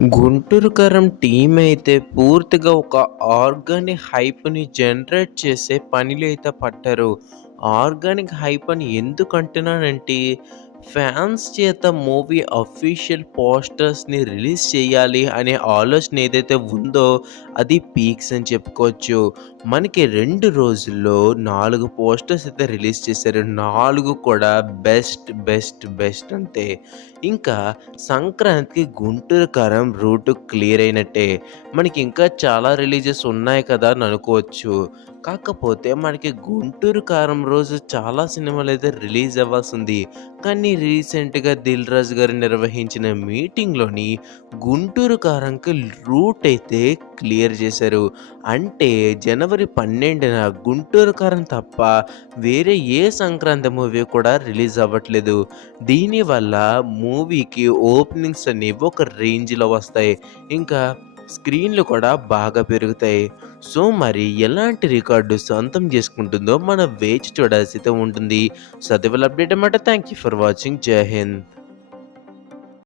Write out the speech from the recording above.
Guntur team అయితే పూర్తిగా ఒక ఆర్గానిక్ హైప్‌ని జనరేట్ చేసే పనిలో అయితే పట్టారు ఆర్గానిక్ హైప్ అని ఎందుకు అంటున్నానంటే, ఫ్యాన్స్ చేత మూవీ అఫీషియల్ పోస్టర్స్‌ని రిలీజ్ చేయాలి అనే ఆలోచన ఏదైతే ఉందో, అది పీక్స్ అని చెప్పుకోవచ్చు. మనకి రెండు రోజుల్లో నాలుగు పోస్టర్స్ అయితే రిలీజ్ చేశారు. నాలుగు కూడా బెస్ట్, బెస్ట్, బెస్ట్ అంతే. ఇంకా సంక్రాంతికి గుంటూరు కారం రూట్ క్లియర్ అయినట్టే. మనకి ఇంకా చాలా రిలీజెస్ ఉన్నాయి కదా అని అనుకోవచ్చు. కాకపోతే మనకి గుంటూరు కారం రోజు చాలా సినిమాలు అయితే రిలీజ్ అవ్వాల్సింది. కానీ రీసెంట్‌గా 'దిల్ రాజు' గారు నిర్వహించిన మీటింగ్‌లోని గుంటూరు కారంకి రూట్ అయితే క్లియర్ చేశారు. అంటే జనవరి 12న గుంటూరు కారం తప్ప వేరే ఏ సంక్రాంతి మూవీ కూడా రిలీజ్ అవ్వట్లేదు. దీనివల్ల మూవీకి ఓపెనింగ్స్ అనేవి ఒక రేంజ్‌లో వస్తాయి. ఇంకా స్క్రీన్‌లు కూడా బాగా పెరుగుతాయి. సో, మరి ఎలాంటి రికార్డు సొంతం చేసుకుంటుందో మనం వేచి చూడాల్సి ఉంటుంది. సదివల్ అప్డేట్ అన్నమాట. Thank you for watching. Jai Hind.